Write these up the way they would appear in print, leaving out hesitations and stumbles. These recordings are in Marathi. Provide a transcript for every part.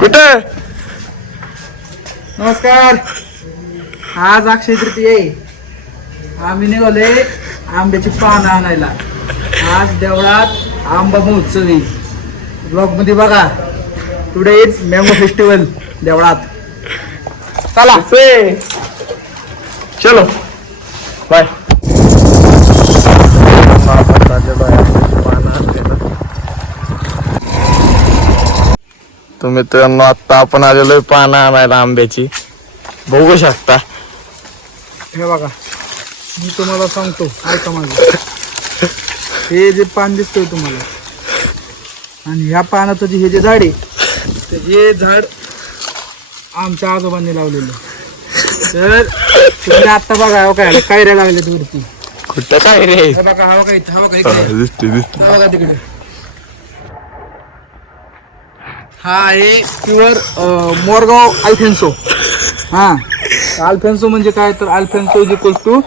कुठं? नमस्कार. आज अक्षय तृतीया आहे. आम्ही निघालोय आंब्याची पानं आणायला. आज देवळात आंबा महोत्सव आहे. ब्लॉग मध्ये बघा. टुडे इज मँगो फेस्टिवल देवळात. चला चलो बाय. तुम्ही मित्रांनो आता आपण आलेलोय पानं आणायला आंब्याची. बघू शकता. हे बघा, मी तुम्हाला सांगतो, ऐका माझं. हे जे पान दिसतंय तुम्हाला, आणि ह्या पानाचं जे हे जे झाड आहे, तर हे झाड आमच्या आजोबांनी लावलेलं. तर तुम्ही आता बघा, हो काय कायऱ्या लागल्यात वरती. कुठं काय रे? हे बघा, हवा काय इथं, हवा काय इकडे. दिसते दिसते. हा बघा तिकडे. हा आहे प्युअर मोरगाव अल्फेन्सो. हा, अल्फेन्सो म्हणजे काय, तर अल्फेन्सो इज इक्वल टू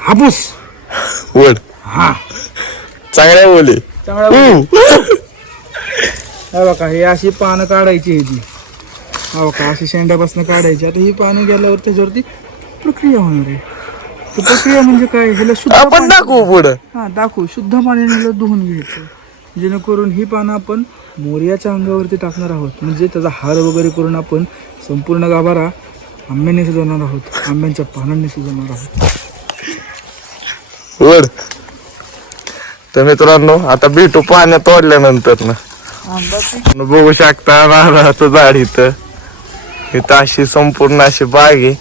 हापूस. वड. हा, चांगल्या बोले. चांगला. हा बघा, हे अशी पानं काढायची ह्याची. हा बघा, अशी शेंड्यापासून काढायची. आता ही पानं गेल्यावर त्याच्यावरती प्रक्रिया होणार आहे. तर प्रक्रिया म्हणजे काय, ह्याला शुद्ध आपण पाणी- दाखवू पुढं. हा दाखवू. शुद्ध पाण्याने ह्याला धुवून घ्यायचं, जेणेकरून ही पानं आपण मोर्याच्या अंगावरती टाकणार आहोत. म्हणजे त्याचा हार वगैरे करून आपण संपूर्ण गाभारा आंब्याने सजवणार आहोत, आंब्यांच्या पानांनी सजवणार आहोत. वड. तर मित्रांनो आता भेटू पाण्यात तोडल्यानंतर ना. आंबा बघू शकता नारळाचं झाड इथं. इथं अशी संपूर्ण अशी बाग आहे.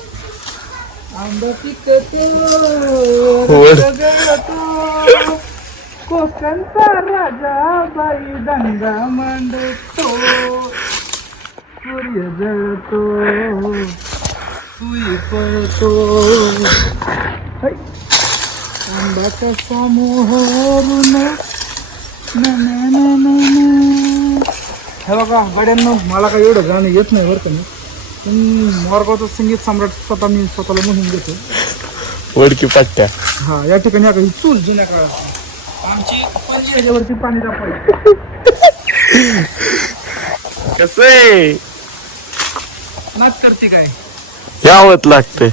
आंबा पिकतो, वड. जगतो, कोकणचा राजा बाई दंगा मांडतो, सूर्य जळतो, सुई पळतो. है. आंबा कसा मोहरून हे बघा गाड्यांना, मला काही एवढं गाणं येत नाही बरं का. मी पण मोरगावचा संगीत सम्राट स्वतः मी स्वतःला म्हणून घेतो. वडकी पट्ट्या. हा, या ठिकाणी आता ही चूल जुन्या काळात आमची पल्ली ह्याच्यावरती पाणी तापायचं. कसं आहे? नाच करते काय यावत लागते.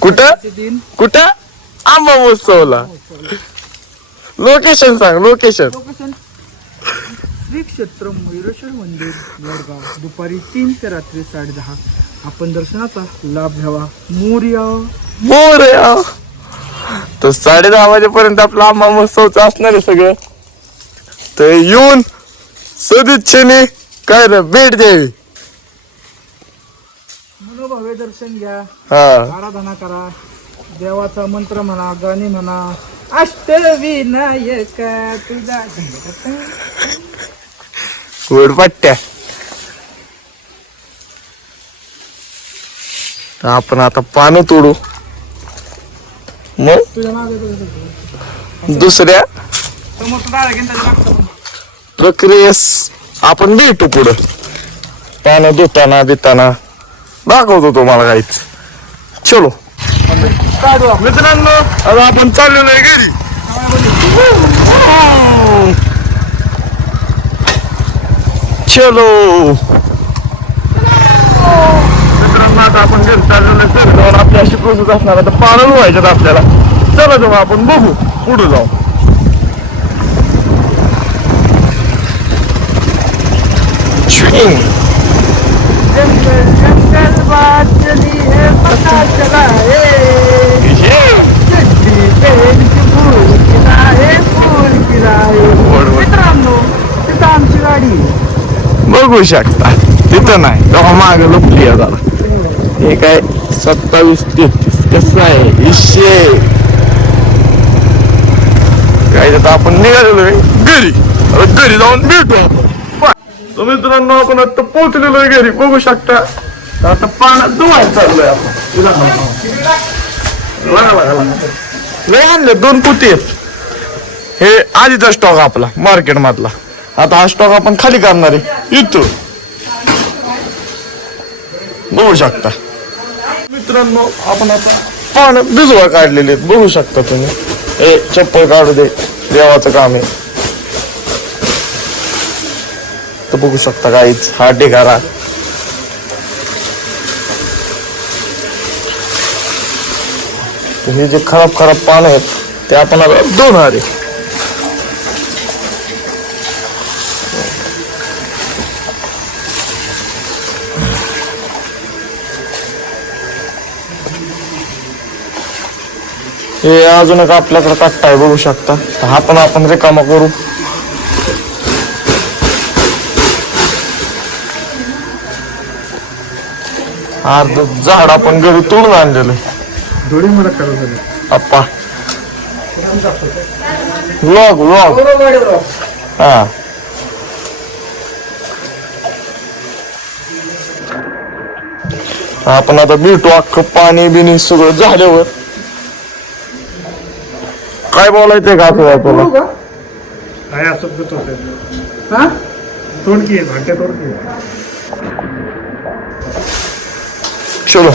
कुठं ते दिन कुठं? आंबा महोत्सवला. लोकेशन सांग, लोकेशन. लोकेशन श्री क्षेत्र मयुरेश्वर मंदिर मोरगाव. दुपारी 3 ते रात्री 10:30. आपण दर्शनाचा लाभ घ्यावा. मोरया. मोरया. तर 10:30 वाजेपर्यंत आपला आंबा महोत्सवचं असणार आहे सगळं. तर येऊन सदिच्छेने काय रे भेट द्यावी. मनोभावे दर्शन घ्या, हा, आराधना करा, देवाचा मंत्र म्हणा, गाणी म्हणा. अष्टविनायका तुझा वड पट्ट्या. तर आपण आता पानं तोडू. मग तुझ्या मागे दुसऱ्या समोर डाळा घेऊन त्याच्या मागचं पण. प्रक्रियेस आपण भेटू पुढं. पानं धुताना देताना दाखवतो तुम्हाला काहीच. चलो मित्रांनो, आता आपण चाललेलो आहे घरी. चलो मित्रांनो, आता आपण घरी चाललेलो आहे. घरी जाऊन आपली अशी प्रोसेस असणार. आता पानं व्हायच्यात आपल्याला. चला तेव्हा आपण बघू पुढे जाऊ. जंगल जंगल बात चली है, पता चला है, चड्डी पहन के फूल खिला है, फूल खिला है. मित्रांनो, तिथं आमची गाडी आहे. बघू शकता. तिथं नाही तेव्हा माग लपली आहे जरा. हे काय 27-33 कसं आहे इशे काय. आता आपण निघालेलो आहे घरी. आता घरी जाऊन भेटू आपण. तर मित्रांनो, आपण आता पोहोचलेलो आहे घरी. बघू शकता. तर आता पाण्यात धुवायला चाललोय आपण. लय आणले 2 पुती आहेत. हे आधीचा स्टॉक आपला मार्केट मधला. आता हा स्टॉक आपण खाली करणार आहे इथून. बघू शकता मित्रांनो, आपण आता पानं भिजवा काढलेले आहेत. बघू शकता तुम्ही. हे चप्पल काढू दे, देवाचं काम आहे. तर बघू शकता काहीच हा ढिगारा हे जे खराब खराब पान आहेत ते आपण आता धुणार आहे. हे अजून एक आपल्याकडे कट्टा आहे बघू शकता. हा पण आपण रिकामा करू. अर्ध झाड आपण घरी तोडून आणलेलं थोडी मला करायचं आप्पा. व्लॉग व्लॉग हा. आपण आता भेटू अख्खं पाणी बिनी सगळं झाल्यावर. काय बोलायचंय का तुला तुला? काय असं हा तोडकी भांड्या तोडकी. चलो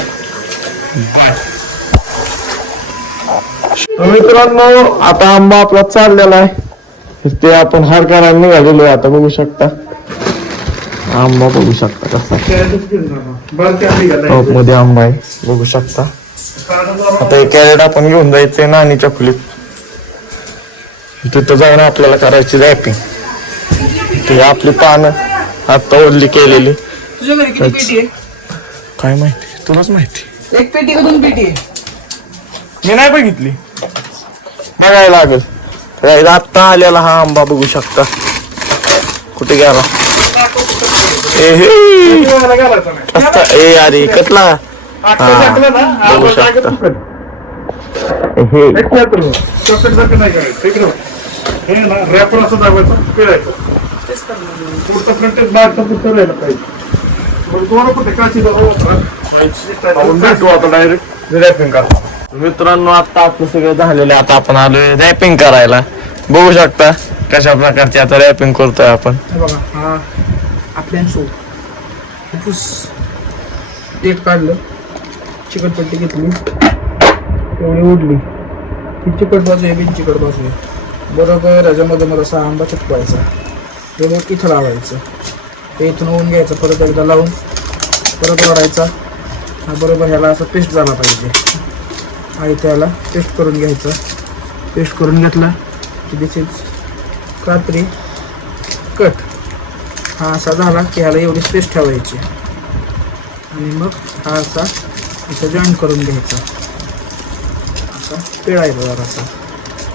मित्रांनो आता आंबा आपला चाललेला आहे. ते आपण हार करायला निघालेलो आहे. आता बघू शकता आंबा बघू शकता कसा टॉप मध्ये आंबा आहे बघू शकता. आता हे कॅरेट आपण घेऊन जायचंय नानीच्या खोलीत. तिथं जाऊन आपल्याला करायची रॅपिंग. ते आपली पानं आता ओढली केलेली. तुझ्या घरी किती पेटी आहे? काय माहिती तुलाच माहिती. एक पेटी का 2 पेटी आहे? मी नाही बघितली. बघायला लागेल. आत्ता आलेला हा आंबा बघू शकता. कुठे गेला ए अरे कतला. बघू शकता रॅपर असं दाबायचं पिळायचं. पुढचा फ्रंटेज बाहेरचा पुढचं राहिला पाहिजे. मित्रांनो आता आपलं सगळं झालेलं. आता आपण आलोय रॅपिंग करायला. बघू शकता कशा प्रकारची आता रॅपिंग करतोय आपण. बघा हा आपल्या शो डेट काढलं. चिकटपट्टी घेतली तेवढी उडली. ही चिकट बाजू आहे बिन चिकट बाजू आहे. बरोबर ह्याच्यामध्ये मला असा आंबा चिटकवायचा. बरोबर इथं लावायचं. ते इथून होऊन घ्यायचं. परत एकदा लावून परत वाढायचा. हा बरोबर ह्याला असं पेस्ट झाला पाहिजे. हा इथे ह्याला पेस्ट करून घ्यायचं. पेस्ट करून घेतला की दिस इज कात्री कट. हा असा झाला की ह्याला एवढी स्पेस ठेवायची आणि मग हा असा इथं जॉईन करून घ्यायचा. असा पिळायचा जरासा.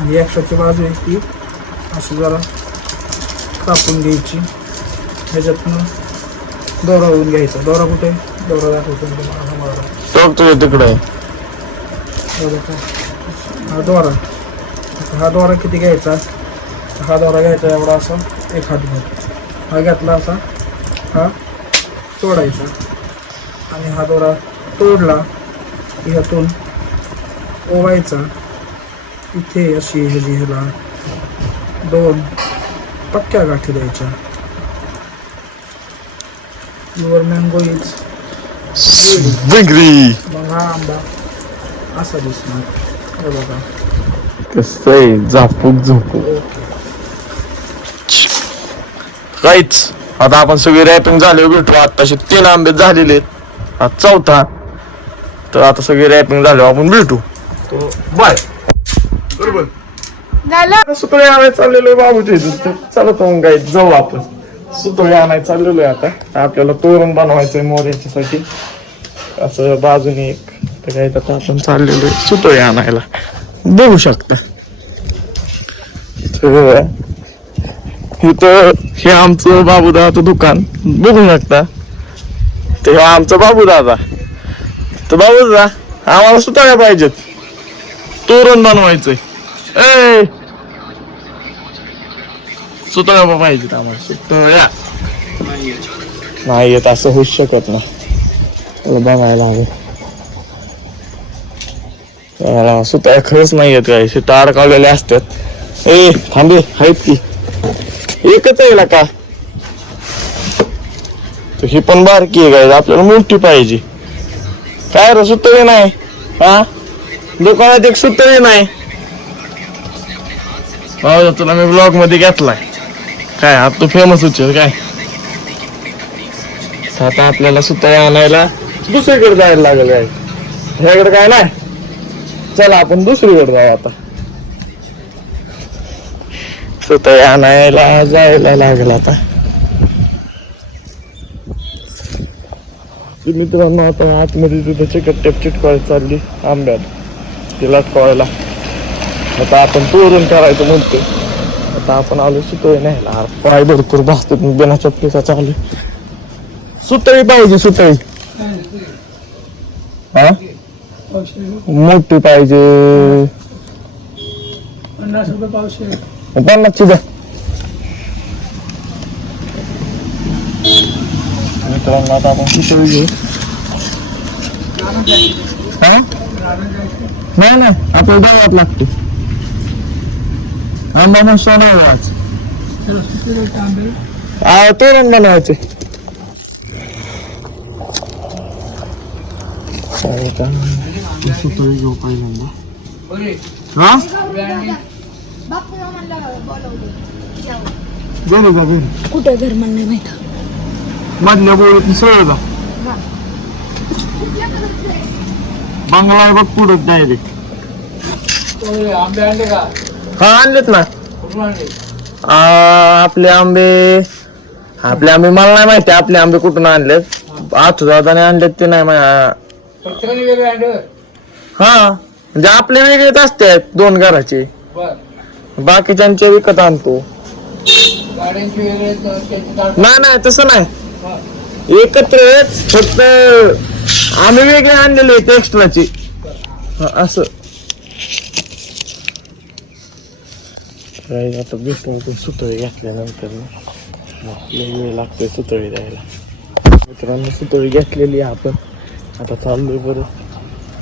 आणि एक्स्ट्राची बाजू आहे ती अशी जरा कापून घ्यायची. ह्याच्यातनं दोरा होऊन घ्यायचा. दोरा कुठे दोरा दाखवतो तिकडे हा दोरा. हा दोरा किती घ्यायचा? हा दोरा घ्यायचा एवढा असा एक हात घ्या. हा घेतला असा हा तोडायचा आणि हा दोरा तोडला की ह्यातून ओवायचा. इथे अशी ह्याची ह्याला 2 पक्क्या गाठी द्यायच्या. Your mango is bingry. मग हा आंबा असा दिसणार. हे बघा कसं आहे झापूक झोपूक. काहीच. आता आपण सगळे रॅपिंग झाले भेटू. आताशे 3 आंबे झालेले आहेत. हा 4था. तर आता सगळे रॅपिंग झाले आपण भेटू. तो बाय. बरोबर झालं. सुतळे आणायला चाललेलो आहे बाबूच्या इथं. चला तर मग काय जाऊ आपण. सुतळे आणायला चाललेलो आहे आता. आपल्याला तोरण बनवायचंय मोर्याच्यासाठी. असं बाजूने एक. तर काय आता आपण चाललेलो आहे सुतळे आणायला. बघू शकता इथं हे आमचं बाबूदादाचं दुकान बघू शकता. ते आमचं बाबूदादा. तर बाबूदादा आम्हाला सुतळ्या पाहिजेत. तोरण बनवायचंय. ए सुतळ्या पाहिजेत आम्हाला. सुतळ्या नाही येत असं होऊच शकत नाही. बघायला हवं. याला सुतळ्या खरंच नाही येत. काय शेत अडकावलेले असतात. ए थांबे आहेत की एकच आहे का? ही पण बारकी आहे काय. आपल्याला मोठी पाहिजे. काय रे सुतळी नाही. हा दुकानात एक सुतळी नाही. हो तुला मी ब्लॉग मध्ये घेतलाय काय. आता तू फेमस होशील काय. आता आपल्याला सुतळी आणायला दुसरीकडे जायला लागेल काय. ह्याकडे काय नाही. चला आपण दुसरीकडे जाऊ आता. सुतळी आणायला जायला लागला आता. मित्रांनो आता आतमध्ये तिथं चिकट चिटकवायला चालली आंब्यात ती लटकवायला. आता आपण तोरण करायचं म्हणतो. आता आपण आलो सुतळी न्यायला. पाय भरपूर भासतो बिना चपलीचा चालू. सुतळी पाहिजे सुतळी. हा मोठी पाहिजे. 50 रुपये पावशेर. 50ची द्या. मित्रांनो आता आपण सुतळी घेऊ. हा नाही आपण गावात लागतो. आंबा मस्त नाही आज. तोरण बनवायचे. सुतळी घेऊ पहिल्यांदा. हा घरी जा घरी. कुठे घर म्हणणे माहिती मधल्या बोळीतून सरळ जा. बंगला बघ पुढं डायरेक्ट. आंबे आणले का? हा आणलेत ना. कुठून आणले? आपले आंबे मला नाही माहिती आपले आंबे कुठून आणलेत. दादाने आणलेत ते नाही प्रत्येकाने वेगळे आणले. हा म्हणजे आपले वेगळेच असतात 2 घराचे. बर बाकीच्यांचे विकत आणतो. गाड्यांचे वेगळे नाही तसं नाही. एकत्रच फक्त आम्ही वेगळे आणलेले आहेत एक्स्ट्राचे. असं आता भेटून सुतळी घातल्यानंतर वेळ लागतोय सुतळी द्यायला. मित्रांनो सुतळी घेतलेली आहे आपण. आता चाललोय बरं.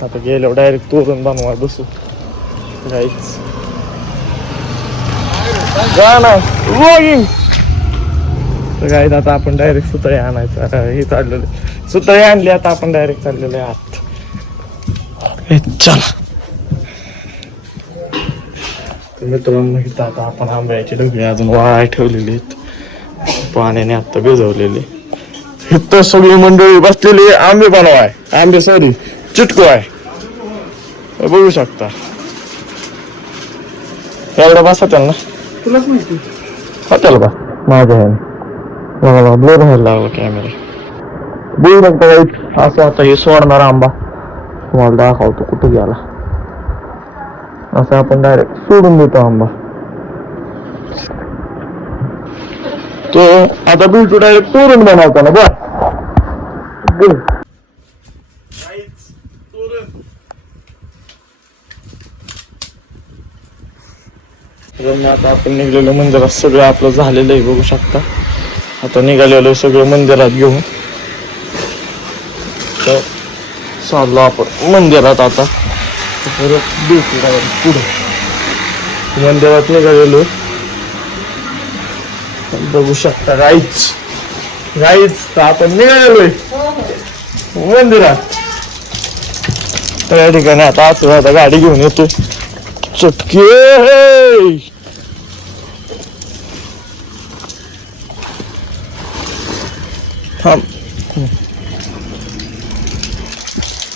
आता गेल्यावर डायरेक्ट तोरण बनवा बसू. गाईच व्लॉगिंग. तर गाईत आता आपण डायरेक्ट सुतळी आणायचं. आता हे चाललेलं सुतळी आणली. आता आपण डायरेक्ट चाललेलो आहे आत. चला मित्रांनो इथं आता आपण आंब्याची डबी अजून वाळाय ठेवलेली आहेत. पाण्याने आता भिजवलेली. इथं सगळी मंडळी बसलेली आंबे बनवाय. आंबे सॉरी चिटको आहे बघू शकता. एवढा बस होtel ना. तुलाच माहिती होtel का माझ्या मला ब्लर व्हायला लागला कॅमेरा. बघू शकता असं आता हे सोडणार आंबा तुम्हाला दाखवतो कुठे गेला. असं आपण डायरेक्ट सोडून देतो आंबा. तो आता बिलटू डायरेक्ट तोरण बनवताना बघ. आता आपण निघलेलो मंदिरात. सगळं आपलं झालेलं आहे बघू शकता. आता निघालेलो सगळं मंदिरात घेऊन. तर चाललो आपण मंदिरात आता. परत भेटू पुढे मंदिरात निघालेलो बघू शकता. गाईच आपण निघालेलोय मंदिरात. तर या ठिकाणी आता गाडी घेऊन येतो. चटके थांब.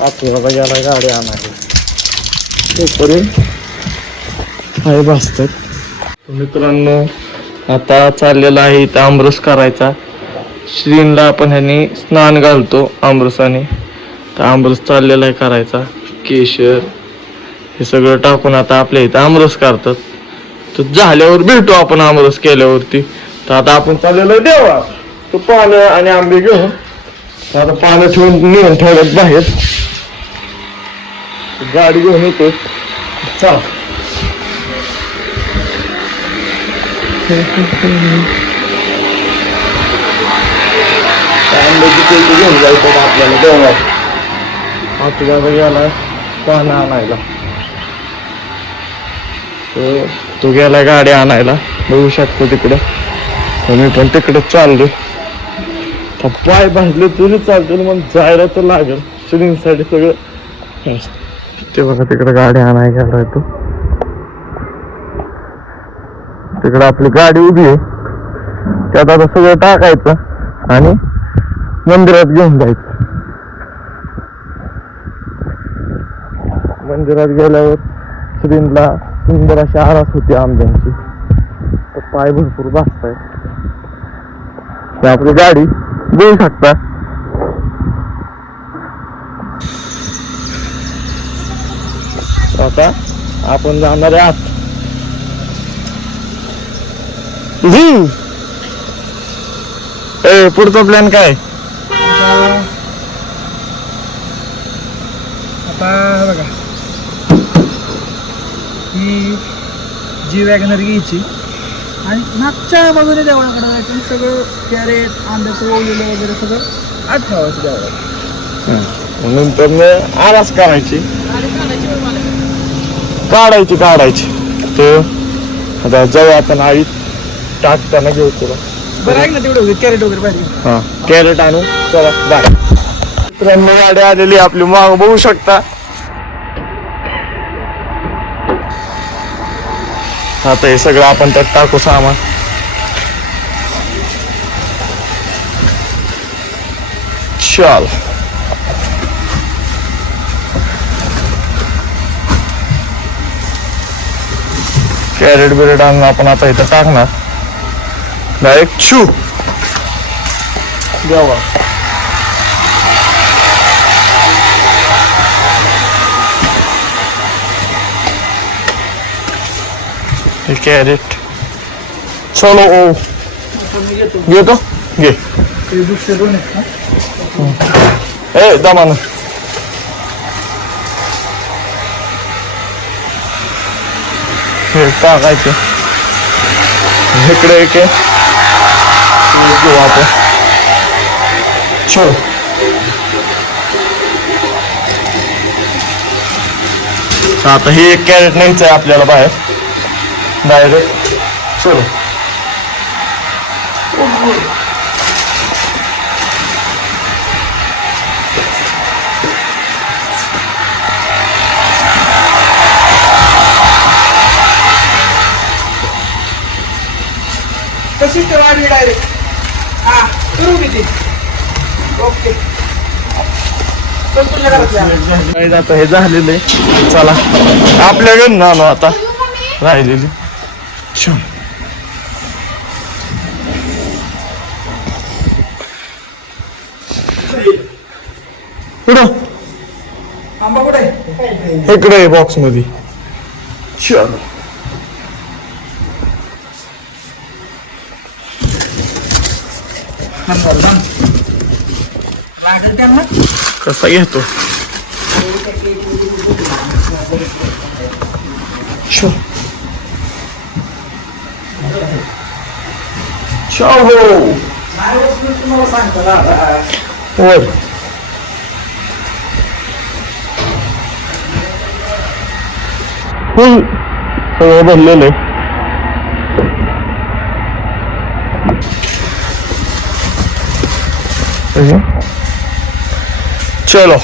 आता गेला गाडी आणायला. आहे बसतात. मित्रांनो आता चाललेला आहे इथं आमरस करायचा. श्रींला आपण ह्यानी स्नान घालतो आमरसाने. तर आमरस चाललेला आहे करायचा. केशर हे सगळं टाकून आता आपल्या इथं आमरस करतात. तर झाल्यावर भेटू आपण आमरस केल्यावरती. तर आता आपण चाललेलो देवा. तो पानं आणि आंबे घेऊन आता पानं ठेवून नेऊन ठेवल्यात बाहेर. गाडी घेऊन येतो. चला आंब्याची पेटी घेऊन जायचं आपल्याला देवात. आता दादा गेला पानं आणायला. तो गेला गाडी आणायला बघू शकतो तिकडे. मी पण तिकडे चाललो. पाय भाजले तरी चालतील मग जायला तर लागेल. श्रींसाठी सगळं ते बघा तिकडे गाडी आणायला गेलाय तो. तिकडे आपली गाडी उभी आहे. त्यात आता सगळं टाकायचं आणि मंदिरात घेऊन जायचं. मंदिरात गेल्यावर श्रींला सुंदर अशी आरास होती आंब्यांची. तर पाय भरपूर भासतायत. आपली गाडी बघू शकता. आता आपण जाणार आहे आत. पुढचा प्लॅन काय? आता बघा, ही जी वॅगनर घ्यायची आणि मागच्या बाजूने देवळाकडे जायचं. सगळं कॅरेट आंब्याचं ओवलेलं वगैरे सगळं आत ठेवायचं देवळात. नंतर आरास काढायची. तर आता जाऊ आपण आळीत टाकताना घेऊ तुला. बरं ऐक ना, तेवढं कॅरेट वगैरे पाहिजे. हा कॅरेट आणू. चला बाय. मित्रांनो गाडी आलेली आपली माग बघू शकता. आता हे सगळं आपण त्यात टाकू सामान. चल कॅरेट बिरेट आणून आपण आता इथं टाकणार. डायरेक्ट छू द्यावा. हे कॅरेट चलो. ओ घेतो घे. दुसरे दोन आहेत ना. ए दमान हे टाकायचं इकडे एक घेऊ आपण. चल आता हे एक कॅरेट न्यायचं आहे आपल्याला बाहेर डायरेक्ट. चलो तशीच ठेवावी डायरेक्ट. हा करू मी ते. ओके आता हे झालेलं आहे. चला आपल्या घरी ना आता राहिलेली. कुठं आंबा कुठे? इकडे बॉक्स मध्ये. चल कसा घेतो. तुम्हाला सांगतो ना वर फुल सगळं भरलेलं आहे. चलो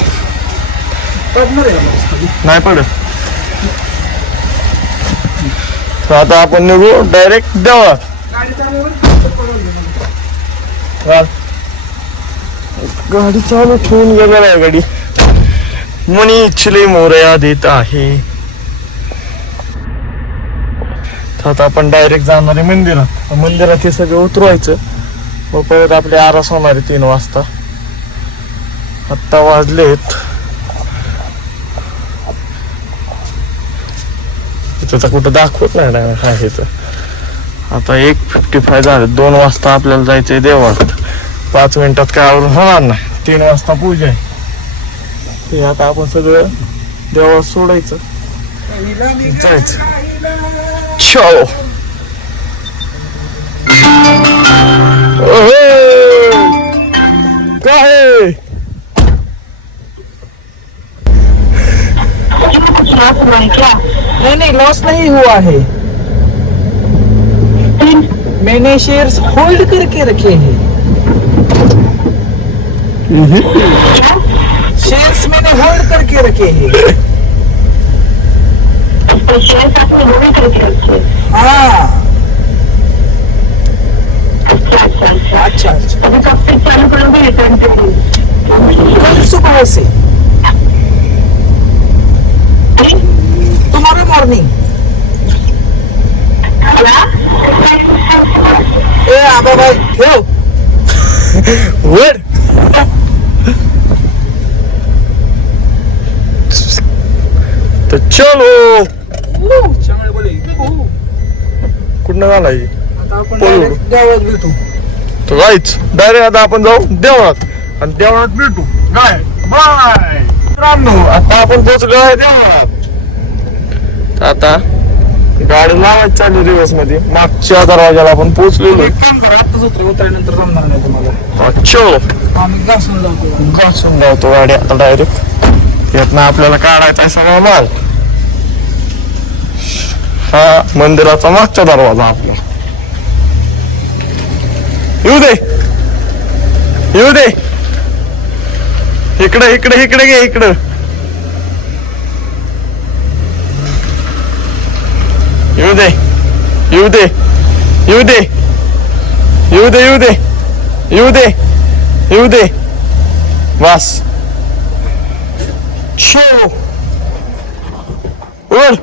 नाही पडत. तर आता आपण निघू डायरेक्ट देवळात. गाडी चालू ठेवून गेलेला आहे. गाडी मनी इच्छले मोरया देत आहे. तर आता आपण डायरेक्ट जाणार आहे मंदिरात. मंदिरात हे सगळं उतरवायचं व परत आपली आरास होणार आहे 3 वाजता. आत्ता वाजलेत तर कुठं दाखवत नाही ना आहे. तर आता 1:55 झाले. 2 वाजता आपल्याला जायचंय देवळात. 5 मिनिटात काय आवरून होणार नाही. 3 वाजता पूजा आहे. ते आता आपण सगळं देवळात सोडायचं जायचं. चलो काय नहीं लॉस नहीं हुआ है. मैंने शेयर्स होल्ड करके रखे हैं. शेयर्स मैंने होल्ड करके रखे हैं. हाँ अच्छा अभी कब तक चालू करोगे रिटर्न के लिए? कल सुबह से. Tomorrow morning. ए आबा भाई ठेव. वर तर चलो कुठनं घालायची आता आपण बोलू. direct देवळात भेटू. तर जायच डायरेक्ट आता आपण जाऊ देवळात आणि देवळात भेटू काय बाय मित्रांनो. आता आपण पोहोचलो आहे देवळात. तर आता गाडी लावायची चालली रिवर्स मध्ये मागच्या दरवाजाला आपण पोहोचलेलो. एक काम करा आत्ताच उतरल्यानंतर जमणार नाही तुम्हाला. चलो आम्ही घासून जातो. घासून लावतो गाडी आता डायरेक्ट. यातनं आपल्याला काढायचा आहे सगळा माल. हा मंदिराचा मागचा दरवाजा आपला. येऊ दे येऊ दे. इकडे इकडे इकडे घे इकडं. येऊ दे येऊ दे येऊ दे येऊ दे येऊ दे येऊ दे येऊ दे. बस शो वर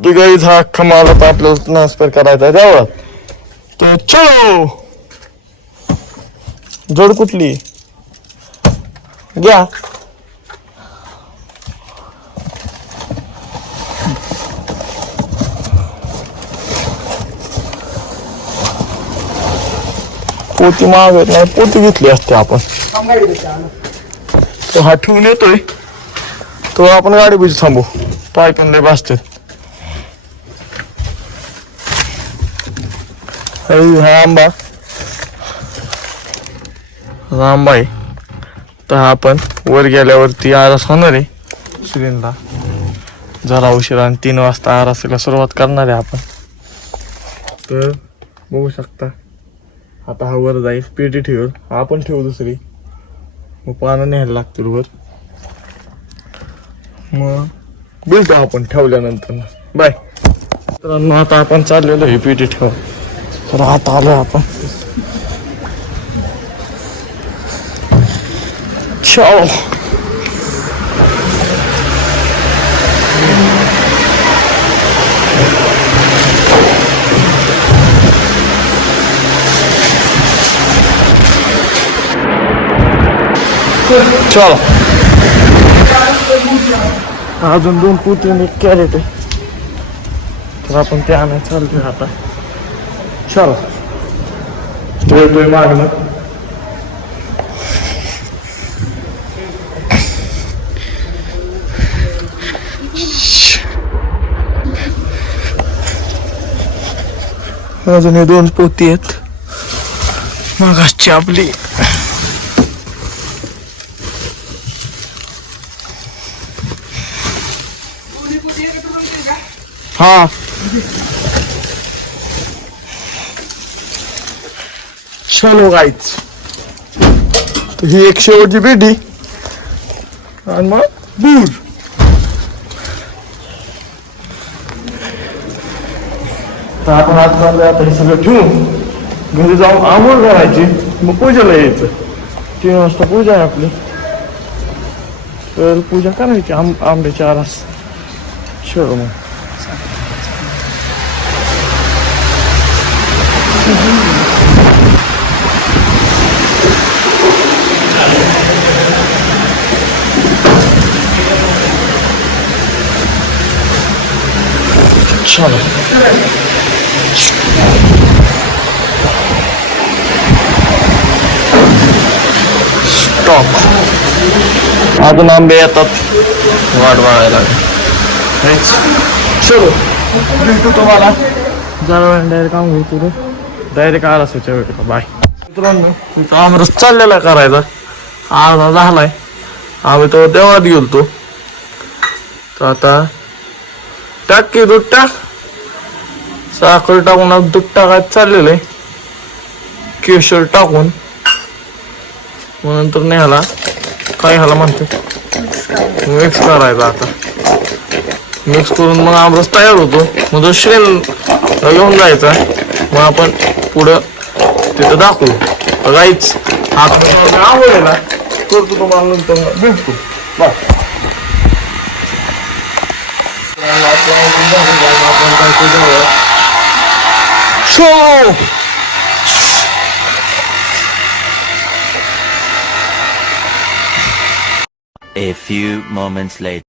बिगाईच हा कमाल आता आपल्याला ट्रान्सफर करायचा आहे देवळात. तो चलो जोड कुठली घ्या. पोती मागत नाही पोती घेतली असते आपण. तो हा ठेवून येतोय तो आपण गाडी बुजी थांबू. पाय पण लय भासते. हा आंबा आंबा आहे. तर आपण वर गेल्यावरती आरास होणार आहे श्रींला. जरा उशिरा आणि 3 वाजता आरासीला सुरुवात करणार आहे आपण. तर बघू शकता आता हा वर जाईल पेटी ठेवू. आपण ठेवू दुसरी मग पानं न्यायला लागतील वर. मग भेटू आपण ठेवल्यानंतर. बाय मित्रांनो. आता आपण चाललेलो आहे पेटी ठेव. तर आता आलोय आपण. चलो चलो. अजून 2 पोती आणि 1 कॅरेट आहे. तर आपण ते आणायला चालतोय आता. चलो तो येतोय मागणं. अजून हे 2 पोती आहेत मागासची आपली. हा चलो गाईच. ही एक शेवटची पेटी आणि मग दूर. तर आपण आज चाललोय आता हे सगळं ठेवून घरी जाऊन आंघोळ करायची. मग पूजेला यायचं. 3 वाजता पूजा आहे आपली. तर पूजा करायची आंब्याची आरास. चलो मग. चलो स्टॉप. अजून आंबे येतात वाट बघायला. चलो भेटू तुम्हाला जरा डायरेक्ट आंघोळ करू डायरेक्ट आरासाच्या वेळेला. बाय मित्रांनो. तिथं आमरस चाललेला करायचा. अर्धा झालाय. आम्ही तो देवळात गेलतो. तर आता टाक की दूध टाक. साखर टाकून दूध टाकायचं चाललेलं आहे. केशर टाकून मग नंतर नाही ह्याला काय ह्याला म्हणते मिक्स करायचं. आता मिक्स करून मग आमरस तयार होतो. मग तो श्रेण घेऊन जायचा. मग आपण पुढं तिथं दाखवू. काहीच आता आवडेला करतो तुम्हाला नंतर भेटतो. Bye. A few moments later.